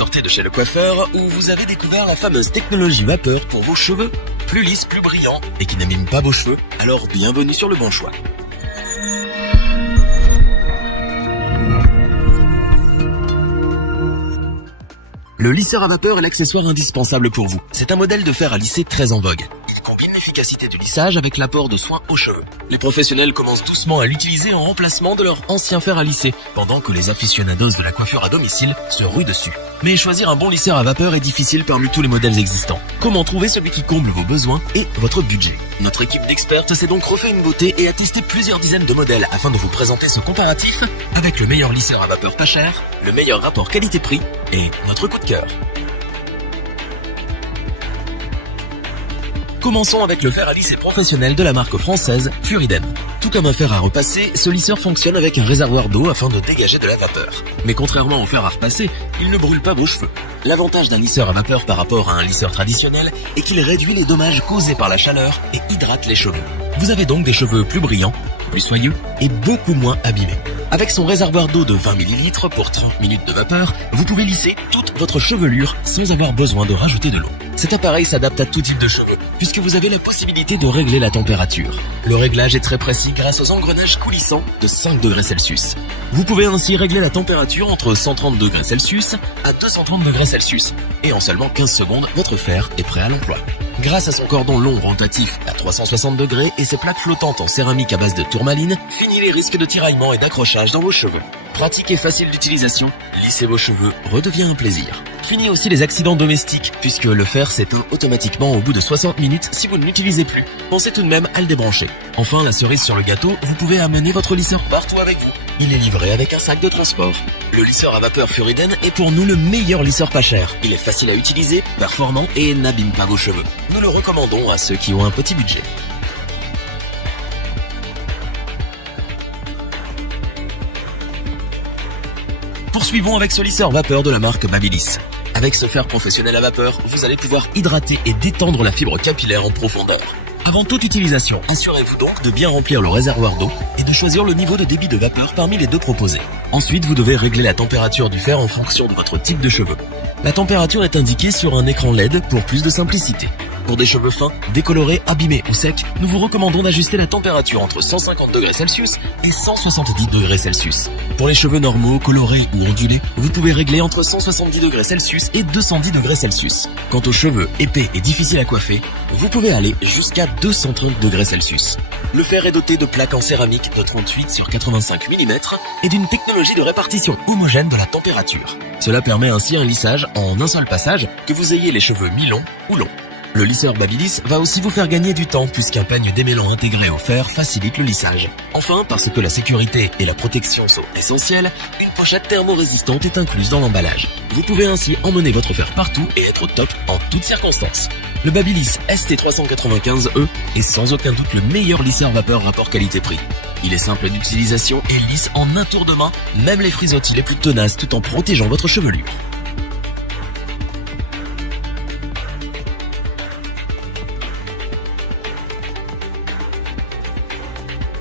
sortez de chez le coiffeur où vous avez découvert la fameuse technologie vapeur pour vos cheveux, plus lisses, plus brillants et qui n'abîment pas vos cheveux, alors bienvenue sur le bon choix. Le lisseur à vapeur est l'accessoire indispensable pour vous. C'est un modèle de fer à lisser très en vogue. Il combine l'efficacité du lissage avec l'apport de soins aux cheveux. Les professionnels commencent doucement à l'utiliser en remplacement de leur ancien fer à lisser, pendant que les aficionados de la coiffure à domicile se ruent dessus. Mais choisir un bon lisseur à vapeur est difficile parmi tous les modèles existants. Comment trouver celui qui comble vos besoins et votre budget? Notre équipe d'expertes s'est donc refait une beauté et a testé plusieurs dizaines de modèles afin de vous présenter ce comparatif avec le meilleur lisseur à vapeur pas cher, le meilleur rapport qualité-prix et notre coup de cœur. Commençons avec le fer à lisser professionnel de la marque française Furiden. Tout comme un fer à repasser, ce lisseur fonctionne avec un réservoir d'eau afin de dégager de la vapeur. Mais contrairement au fer à repasser, il ne brûle pas vos cheveux. L'avantage d'un lisseur à vapeur par rapport à un lisseur traditionnel est qu'il réduit les dommages causés par la chaleur et hydrate les cheveux. Vous avez donc des cheveux plus brillants, plus soyeux et beaucoup moins abîmés. Avec son réservoir d'eau de 20 ml pour 30 minutes de vapeur, vous pouvez lisser toute votre chevelure sans avoir besoin de rajouter de l'eau. Cet appareil s'adapte à tout type de cheveux, puisque vous avez la possibilité de régler la température. Le réglage est très précis grâce aux engrenages coulissants de 5 degrés Celsius. Vous pouvez ainsi régler la température entre 130 degrés Celsius à 230 degrés Celsius. Et en seulement 15 secondes, votre fer est prêt à l'emploi. Grâce à son cordon long rotatif à 360 degrés et ses plaques flottantes en céramique à base de tourmaline, fini les risques de tiraillement et d'accrochage dans vos cheveux. Pratique et facile d'utilisation, lisser vos cheveux redevient un plaisir. Fini aussi les accidents domestiques, puisque le fer s'éteint automatiquement au bout de 60 minutes si vous ne l'utilisez plus. Pensez tout de même à le débrancher. Enfin, la cerise sur le gâteau, vous pouvez amener votre lisseur partout avec vous. Il est livré avec un sac de transport. Le lisseur à vapeur Furiden est pour nous le meilleur lisseur pas cher. Il est facile à utiliser, performant et n'abîme pas vos cheveux. Nous le recommandons à ceux qui ont un petit budget. Poursuivons avec ce lisseur vapeur de la marque Babyliss. Avec ce fer professionnel à vapeur, vous allez pouvoir hydrater et détendre la fibre capillaire en profondeur. Avant toute utilisation, assurez-vous donc de bien remplir le réservoir d'eau et de choisir le niveau de débit de vapeur parmi les deux proposés. Ensuite, vous devez régler la température du fer en fonction de votre type de cheveux. La température est indiquée sur un écran LED pour plus de simplicité. Pour des cheveux fins, décolorés, abîmés ou secs, nous vous recommandons d'ajuster la température entre 150 degrés Celsius et 170 degrés Celsius. Pour les cheveux normaux, colorés ou ondulés, vous pouvez régler entre 170 degrés Celsius et 210 degrés Celsius. Quant aux cheveux épais et difficiles à coiffer, vous pouvez aller jusqu'à 230 degrés Celsius. Le fer est doté de plaques en céramique de 38 sur 85 mm et d'une technologie de répartition homogène de la température. Cela permet ainsi un lissage en un seul passage, que vous ayez les cheveux mi-longs ou longs. Le lisseur Babyliss va aussi vous faire gagner du temps puisqu'un peigne démêlant intégré au fer facilite le lissage. Enfin, parce que la sécurité et la protection sont essentielles, une pochette thermorésistante est incluse dans l'emballage. Vous pouvez ainsi emmener votre fer partout et être au top en toutes circonstances. Le Babyliss ST395E est sans aucun doute le meilleur lisseur vapeur rapport qualité-prix. Il est simple d'utilisation et lisse en un tour de main, même les frisottis les plus tenaces tout en protégeant votre chevelure.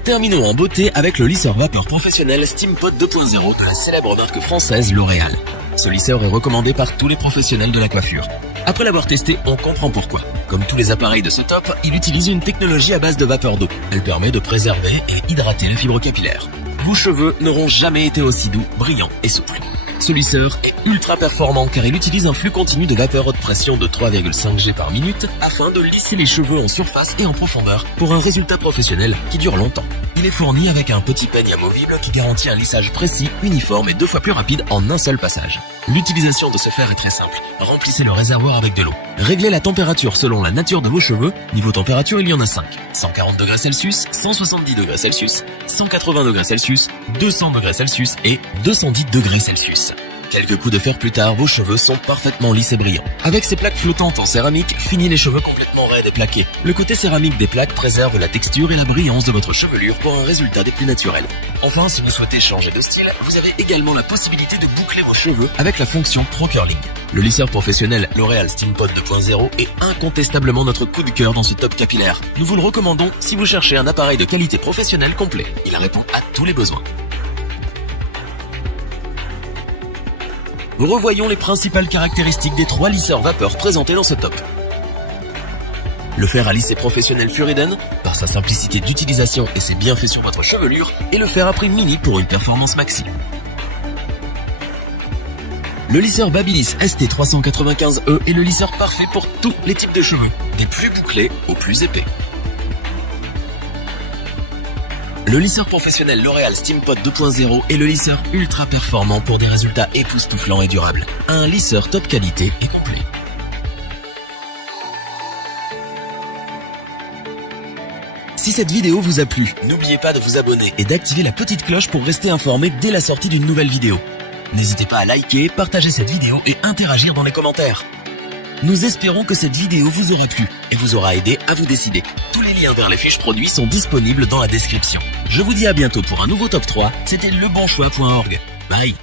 Terminons en beauté avec le lisseur vapeur professionnel Steampod 2.0 de la célèbre marque française L'Oréal. Ce lisseur est recommandé par tous les professionnels de la coiffure. Après l'avoir testé, on comprend pourquoi. Comme tous les appareils de ce top, il utilise une technologie à base de vapeur d'eau. Elle permet de préserver et hydrater la fibre capillaire. Vos cheveux n'auront jamais été aussi doux, brillants et souples. Ce lisseur est ultra performant car il utilise un flux continu de vapeur haute pression de 3,5 G par minute afin de lisser les cheveux en surface et en profondeur pour un résultat professionnel qui dure longtemps. Il est fourni avec un petit peigne amovible qui garantit un lissage précis, uniforme et 2 fois plus rapide en un seul passage. L'utilisation de ce fer est très simple. Remplissez le réservoir avec de l'eau. Réglez la température selon la nature de vos cheveux. Niveau température, il y en a 5. 140 degrés Celsius, 170 degrés Celsius, 180 degrés Celsius, 200 degrés Celsius et 210 degrés Celsius. Quelques coups de fer plus tard, vos cheveux sont parfaitement lisses et brillants. Avec ces plaques flottantes en céramique, fini les cheveux complètement raides et plaqués. Le côté céramique des plaques préserve la texture et la brillance de votre chevelure pour un résultat des plus naturels. Enfin, si vous souhaitez changer de style, vous avez également la possibilité de boucler vos cheveux avec la fonction Pro Curling. Le lisseur professionnel L'Oréal Steampod 2.0 est incontestablement notre coup de cœur dans ce top capillaire. Nous vous le recommandons si vous cherchez un appareil de qualité professionnelle complet. Il répond à tous les besoins. Revoyons les principales caractéristiques des 3 lisseurs vapeur présentés dans ce top. Le fer à lisser professionnel Furiden, par sa simplicité d'utilisation et ses bienfaits sur votre chevelure, et le fer à prime mini pour une performance maxi. Le lisseur Babyliss ST395E est le lisseur parfait pour tous les types de cheveux, des plus bouclés aux plus épais. Le lisseur professionnel L'Oréal Steampod 2.0 est le lisseur ultra performant pour des résultats époustouflants et durables. Un lisseur top qualité et complet. Si cette vidéo vous a plu, n'oubliez pas de vous abonner et d'activer la petite cloche pour rester informé dès la sortie d'une nouvelle vidéo. N'hésitez pas à liker, partager cette vidéo et interagir dans les commentaires. Nous espérons que cette vidéo vous aura plu et vous aura aidé à vous décider. Tous les liens vers les fiches produits sont disponibles dans la description. Je vous dis à bientôt pour un nouveau top 3, c'était lebonchoix.org. Bye.